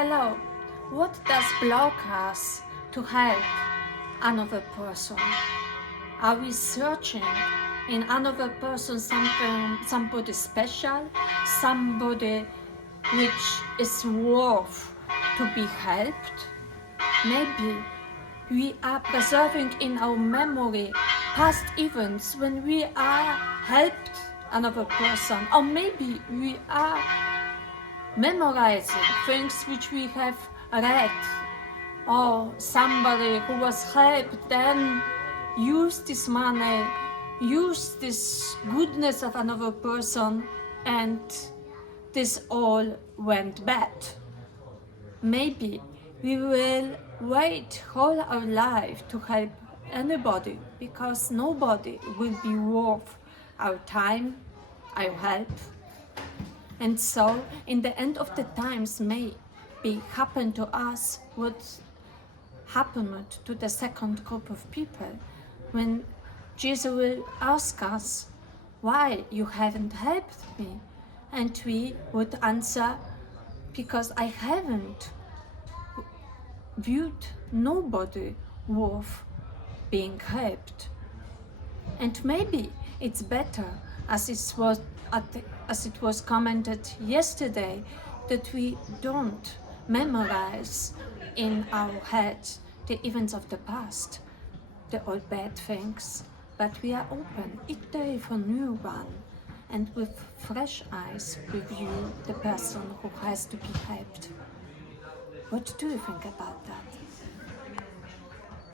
Hello, what does block us to help another person? Are we searching in another person somebody special, somebody which is worth to be helped? Maybe we are preserving in our memory past events when we are helped another person, or maybe we are memorizing things which we have read, or somebody who was helped then used this money, used this goodness of another person, and this all went bad. Maybe we will wait whole our life to help anybody because nobody will be worth our time, our help. And so, in the end of the times, may be happen to us what happened to the second group of people when Jesus will ask us, why you haven't helped me? And we would answer, because I haven't viewed nobody worth being helped. And maybe it's better, as it was commented yesterday, that we don't memorize in our heads the events of the past, the old bad things, but we are open each day for new one, and with fresh eyes review the person who has to be helped. What do you think about that?